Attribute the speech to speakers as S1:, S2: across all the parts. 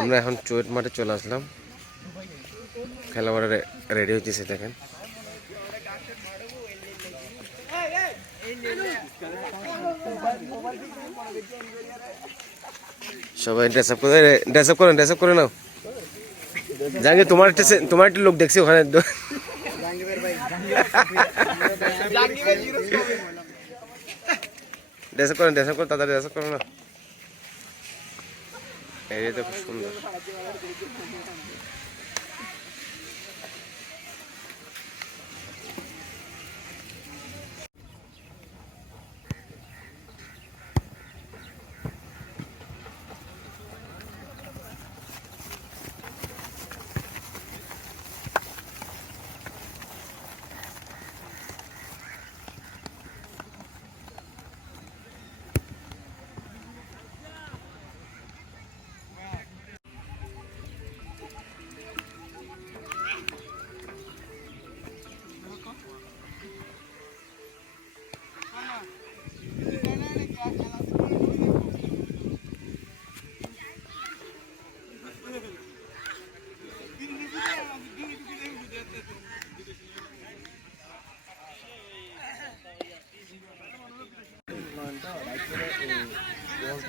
S1: আমরা এখন চোয়েট মাঠে চলে আসলাম। খেলা রেডি হইতেছে, দেখেন। সবাই ড্রেস আপ করে ড্রেস আপ করেন ড্রেস আপ করে নাও। জানি তোমার একটা তোমার একটা লোক দেখছি ওখানে। ড্রেস আপ করেন ড্রেস আপ করেন তাড়াতাড়ি ড্রেস আপ করো না। এই তো খুব সুন্দর।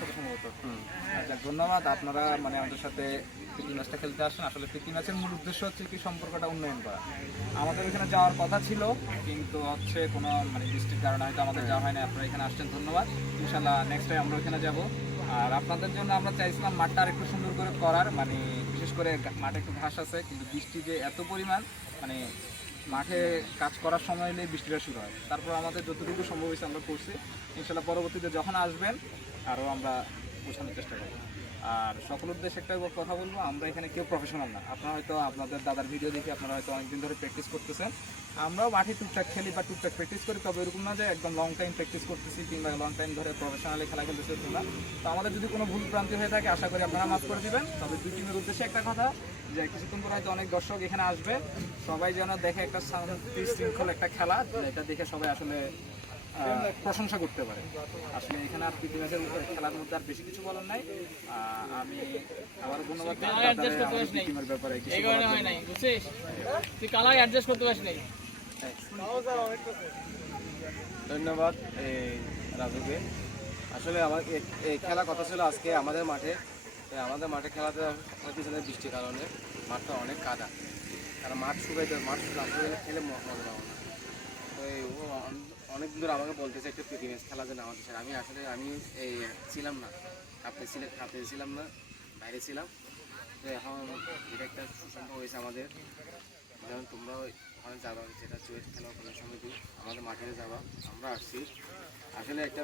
S2: সাথে সম্ভবত। আচ্ছা ধন্যবাদ। আপনারা মানে আমাদের সাথে প্রীতি ম্যাচটা খেলতে আসেন আসলে প্রীতি ম্যাচের মূল উদ্দেশ্য হচ্ছে কি সম্পর্কটা উন্নয়ন করা। আমাদের এখানে যাওয়ার কথা ছিল, কিন্তু হচ্ছে কোনো মানে বৃষ্টির কারণে হয়তো আমাদের যাওয়া হয় না আপনারা এখানে আসছেন, ধন্যবাদ। ইনশাল্লাহ নেক্সট টাইম আমরা এখানে যাব। আর আপনাদের জন্য আমরা চাইছিলাম মাঠটা আর একটু সুন্দর করে করার। মানে বিশেষ করে মাঠে একটু ঘাস আছে, কিন্তু বৃষ্টি যে এত পরিমাণ মানে মাঠে কাজ করার সময় হলে বৃষ্টিটা শুরু হয়। তারপর আমাদের যতটুকু সম্ভব হয়েছে আমরা করছি। ইনশাল্লাহ পরবর্তীতে যখন আসবেন আরও আমরা পৌঁছানোর চেষ্টা করব। আর সকল উদ্দেশ্যে একটা কথা বলব, আমরা এখানে কেউ প্রফেশনাল না। আপনারা হয়তো আপনাদের দাদার ভিডিও দেখে আপনারা হয়তো অনেকদিন ধরে প্র্যাকটিস করতেছেন। আমরাও মাঠে টুকটাক খেলি বা টুকটাক প্র্যাকটিস করি, তবে এরকম না যে একদম লং টাইম প্র্যাকটিস করতেছি কিংবা লং টাইম ধরে প্রফেশনালি খেলা খেলতেছি এরকম না। তো আমাদের যদি কোনো ভুল প্রান্তি হয়ে থাকে, আশা করি আপনারা মাফ করে দেবেন। তবে দুই টিমের উদ্দেশ্যে একটা কথা, যে কিছুক্ষণ পরে হয়তো অনেক দর্শক এখানে আসবে। সবাই যেন দেখে একটা শৃঙ্খল একটা খেলা এটা দেখে সবাই আসলে প্রশংসা করতে পারে। আসলে এখানে আর প্রীতি ম্যাচের খেলার মধ্যে আর বেশি কিছু বলার নাই। আমি আবার ধন্যবাদ টিমের ব্যাপারে
S3: এই কারণে হয় নাই বুঝছিস? তুই কালার অ্যাডজাস্ট করতে পারিস নাই।
S1: ধন্যবাদ এই রাজুকে। আসলে আমার এই খেলা কথা ছিল আজকে আমাদের মাঠে। আমাদের মাঠে খেলাতে পিছনে বৃষ্টির কারণে মাঠটা অনেক কাদা। কারণ মাঠ শুকাইতে মাঠ না খেলে মজা পাবো না। অনেক দিন ধরে আমাকে বলতেছে, একটু প্রীতি খেলা যেন আমাদের সাথে। আমি আসলে, আমি এই ছিলাম না। কাপতে ছিলাম কাপতে ছিলাম না, বাইরে ছিলাম। তো এখন এটা একটা সুসম্পর্ক হয়েছে আমাদের। যেমন তোমরাও ওখানে যাবা, যেটা চুয়েট খেলা করার সমিতি আমাদের মাঠে যাবা, আমরা আসছি। আসলে একটা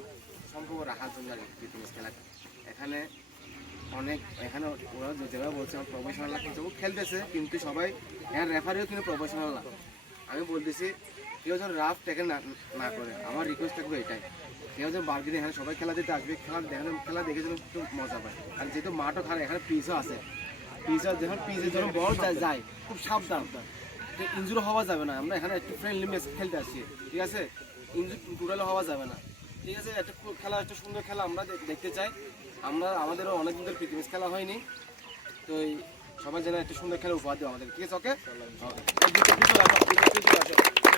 S1: সম্পর্ক রাখার জন্য আর কি খেলাটা এখানে অনেক, এখানে ওরা যেভাবে বলছে, আমার প্রফেশনাল কিন্তু খেলতেছে, কিন্তু সবাই এখানে রেফারিও কিন্তু প্রফেশনাল না। আমি বলতেছি কেউ যেন রাফ টেকে না না করে। আমার রিকোয়েস্ট থাকবে এটাই। কেউ যেন বার্গিনে এখানে সবাই খেলা দিতে আসবে খেলা দেখানো খেলা দেখে যেন একটু মজা পায়। আর যেহেতু মাঠও খারাপ এখানে পিচও আছে। পিচও যখন পিচে যখন বল যায় যায় খুব সাবধান। ইঞ্জুরি হওয়া যাবে না আমরা এখানে একটু ফ্রেন্ডলি ম্যাচ খেলতে আসছি ঠিক আছে? ইঞ্জুরি টোটাল হওয়া যাবে না। ঠিক আছে একটা খুব খেলা একটা সুন্দর খেলা আমরা দেখতে চাই। আমরা আমাদেরও অনেক দিন ধরে ফিটনেস খেলা হয়নি। তো এই সবাই যেন একটা সুন্দর খেলা উপহার দেবো আমাদের ঠিক আছে ওকে?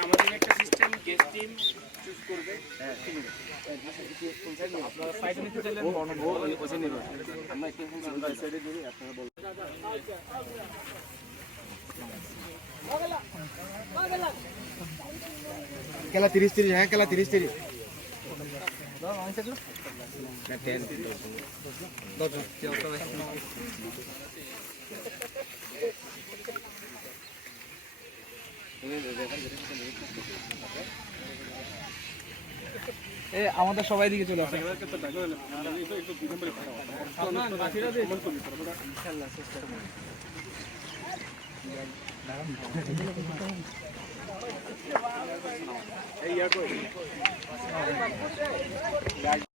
S4: আমাদের করবে।
S1: হ্যাঁ। খেলা তিরিশ তিরিশ হ্যাঁ খেলা তিরিশ তিরিশ।
S4: আমাদের সবাই দিকে চলে আসে।